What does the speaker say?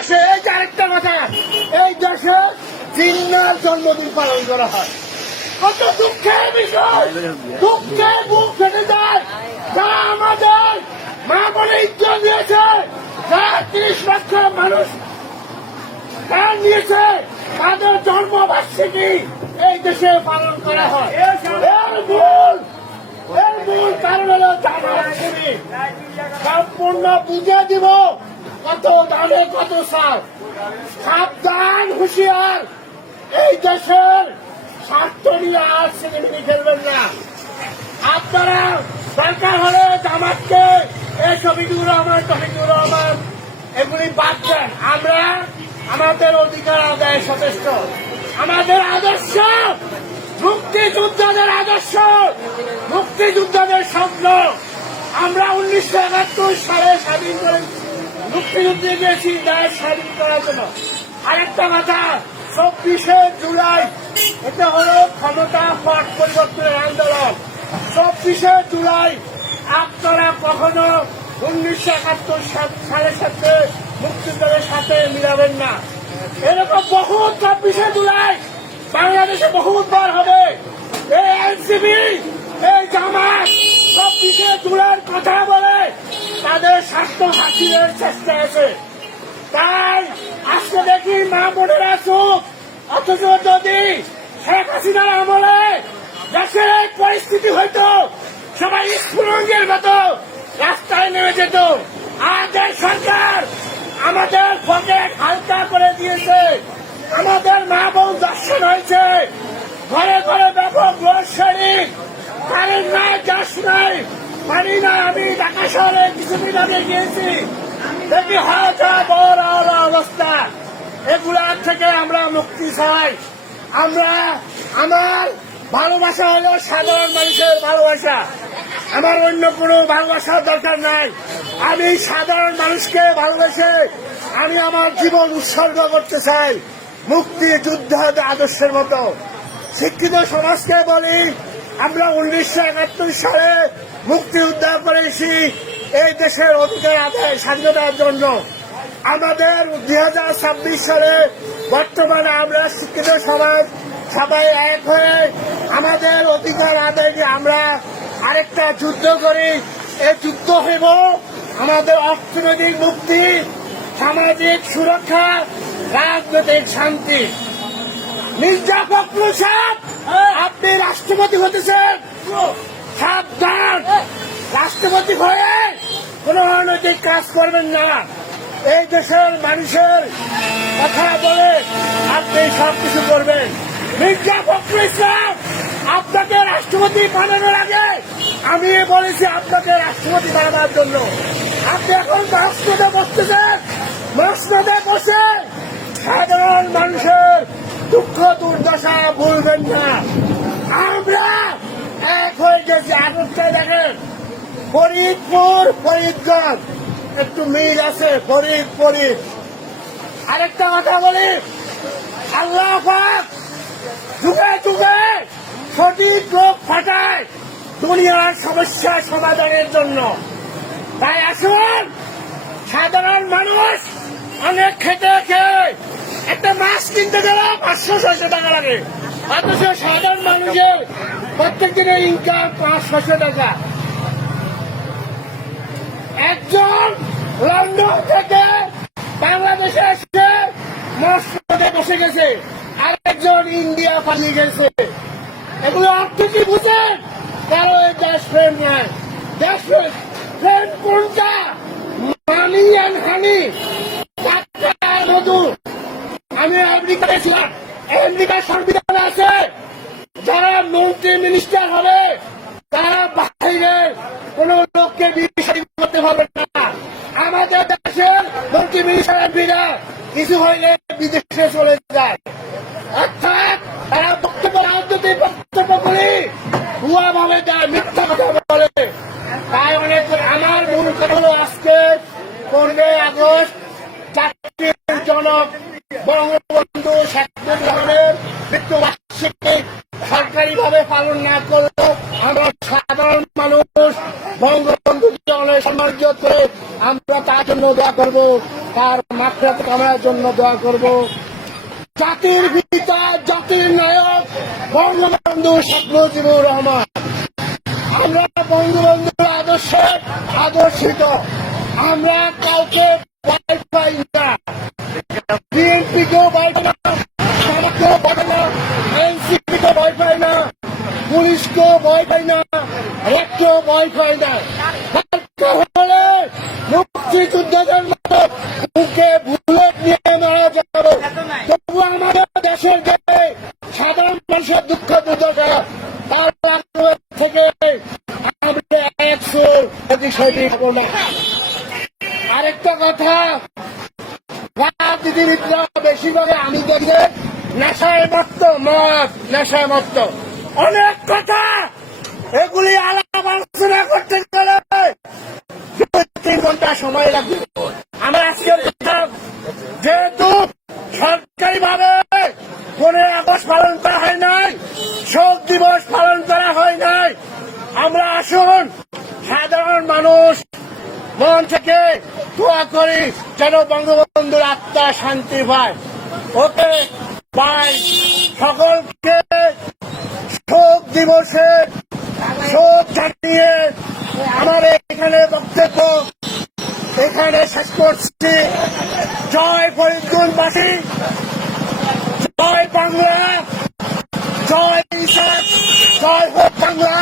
আরেকটা কথা, এই দেশে জিন্নার জন্মদিন পালন করা হয়। কত দুঃখের বিষয়, দুঃখে বুক ফেটে যায়। যা আমাদের মা বলে ইজ্জত দিয়েছে, যা 30 লক্ষ মানুষ প্রাণ দিয়েছে, তাদের জন্মবার্ষিকী এই দেশে পালন করা হয়। এর মূল কারণ হলো জামাত শিবির। সম্পূর্ণ বুঝে দিব কত দামে কত সার। সাবধান, হুঁশিয়ার, এই দেশের স্বার্থ নিয়ে আর সিনেমিনি খেলবেন না। আপনারা দরকার হলে জামাতকে এই শফিকুর রহমান এগুলি বাদ দেন। আমরা আমাদের অধিকার আদায় যথেষ্ট। আমাদের আদর্শ মুক্তিযোদ্ধাদের আদর্শ, মুক্তিযোদ্ধাদের স্বপ্ন। আমরা 1971 সালে স্বাধীন করে মুক্তিযুদ্ধে গিয়েছি দেশ স্বাধীন করার জন্য। আরেকটা কথা, 24শে জুলাই এটা হলো ক্ষমতা পট পরিবর্তনের আন্দোলন। 24শে জুলাই আপনারা কখনো 1971 সালের সাথে মুক্তিযুদ্ধের সাথে মিলাবেন না। এরকম বহু 24শে জুলাই বাংলাদেশে বহুবার হবে। এই এনসিপি, এই জামাত 24শে জুলাইয়ের কথা বলে তাদের স্বার্থ হাসিলের চেষ্টা আছে। তাই আজকে দেখি মা বোনেরা চুপ, অথচ যদি শেখ হাসিনার আমলে দেশের এই পরিস্থিতি হইতো, সবাই স্ফুরঙ্গের মতো রাস্তায় নেমে যেত। আজ এই সরকার আমাদের পকেট হালকা করে দিয়েছে, আমাদের মা বোন দর্শন হয়েছে, ঘরে ঘরে ব্যাপক লোডশেডিং, কারেন্ট নাই, গ্যাস নাই, পানি নাই। আমি ঢাকা শহরে কিছুদিন আগে গিয়েছি, দেখি হয়তো বড় অবস্থা। এগুলার থেকে আমরা মুক্তি চাই। আমার ভালোবাসা হলো সাধারণ মানুষের ভালোবাসা। আমার অন্য কোনো ভালোবাসার দরকার নাই। আমি সাধারণ মানুষকে ভালোবেসে আমি আমার জীবন উৎসর্গ করতে চাই মুক্তিযুদ্ধ আদর্শের মতো। শিক্ষিত সমাজকে বলি, আমরা 1971 সালে মুক্তিযুদ্ধ করেছি এই দেশের অধিকার আদায় স্বাধীনতার জন্য। আমাদের 2026 সালে বর্তমানে আমরা শিক্ষিত সমাজ সবাই এক হয়ে আমাদের অধিকার আদায় নিয়ে আমরা আরেকটা যুদ্ধ করি। এই যুদ্ধ হইব আমাদের অর্থনৈতিক মুক্তি, সামাজিক সুরক্ষা, রাজনৈতিক শান্তি। মির্জা ফখরুল সাহেব, আপনি রাষ্ট্রপতি হতেছেন, সাবধান। রাষ্ট্রপতি হয়ে কোন অনৈতিক কাজ করবেন না। এই দেশের মানুষের কথা বলে আপনি সবকিছু করবেন। মির্জা ফখরুল ইসলাম, আপনাকে রাষ্ট্রপতি বানানোর আগে আমি বলেছি আপনাকে রাষ্ট্রপতি বানানোর জন্য। আপনি এখন মসনদে বসতেছেন, মসনদে বসে সাধারণ মানুষের দুঃখ দুর্দশা ভুলবেন না। আমরা এক হয়ে গেছি। আগরটা দেখেন, ফরিদপুর ফরিদগঞ্জ একটু মিল আছে, ফরিদ। আরেকটা কথা বলি, আল্লাহ পাক যুগে যুগে সঠিক লোক পাঠায় দুনিয়ার সমস্যা সমাধানের জন্য। তাই আসুন, সাধারণ মানুষ অনেক খেতে খেয়ে একটা মাছ কিনতে গেলে 500-600 টাকা লাগে, অথচ সাধারণ মানুষের প্রত্যেক দিনের ইনকাম 500-600 টাকা। একজন লন্ডন থেকে বাংলাদেশে এসে মসজিদে বসে গেছে, আরেকজন ইন্ডিয়া পালিয়ে গেছে। এগুলো অর্থ কি বুঝেন? কারো এই দেশ প্রেম নাই। দেশ প্রেম কোনটা? মানি অ্যান্ড হানি, মধু। আমি আমেরিকায় ছিলাম, আমেরিকার সংবিধানে আছে যারা মন্ত্রী মিনিস্টার হবে তারা বাইরের কোন লোককে বিয়ে করতে পারবে না। আমাদের দেশের মন্ত্রী মিনিস্টার এমপিরা কিছু হইলে বিদেশে চলে যায়। অর্থাৎ তারা বক্তব্য, রাজনৈতিক বক্তব্য করে ভুয়া ভাবে দেয়, মিথ্যা কথা বলে। তাই অনেক আমার মূল কথা হলো, আজকে 15 আগস্ট জাতির জনক বঙ্গবন্ধু শেখ মুজিবের মৃত্যুবার্ষিকী সরকারিভাবে পালন না করলেও আমরা সাধারণ মানুষ বঙ্গবন্ধু জনের সম্মান করে আমরা তাকে জন্য দোয়া করব, তার মাগফিরাত কামনার জন্য দোয়া করব। জাতির পিতা, জাতির নায়ক বঙ্গবন্ধু শেখ মুজিবুর রহমান। আমরা বঙ্গবন্ধুর আদর্শে আদর্শিত। আমরা কাউকে ভয় পাই না, বিএনপিকেও ভয় পাই না, সমাজকেও ভয় পাই না, এনসিপিকেও ভয় পাই না, পুলিশকেও ভয় পাই না, রেডকেও ভয় পাই না। হলে মুক্তিযোদ্ধাদের মতো বুকে বুলেট নিয়ে মারা যাবে, তবু আমাদের দেশের যে সাধারণ মানুষের দুঃখ দুর্দশা তার থেকে আমরা একশো সেটি হবো না। আরেকটা কথা, রাজনীতিবিদরা বেশিরভাগে আমি দেখি নেশায় মত্ত, নেশায় মত্ত। অনেক কথা এগুলি আলাপ আলোচনা করতে গেলে 2-3 ঘন্টা সময় লাগবে। আমরা আজকে যেহেতু সরকারি ভাবে 15 আগস্ট পালন করা হয় নাই, শোক দিবস পালন করা হয় নাই, আমরা আসুন সাধারণ মানুষ মন থেকে দোয়া করি যেন বঙ্গবন্ধুর আত্মা শান্তি পায়। ওকে ভাই, সকলকে শোক দিবসে শোক জানিয়ে আমার এখানে বক্তব্য এখানে শেষ করছি। জয় ফরিদপুরবাসী, জয় বাংলা, জয় ইনসাফ, জয় হোক বাংলা।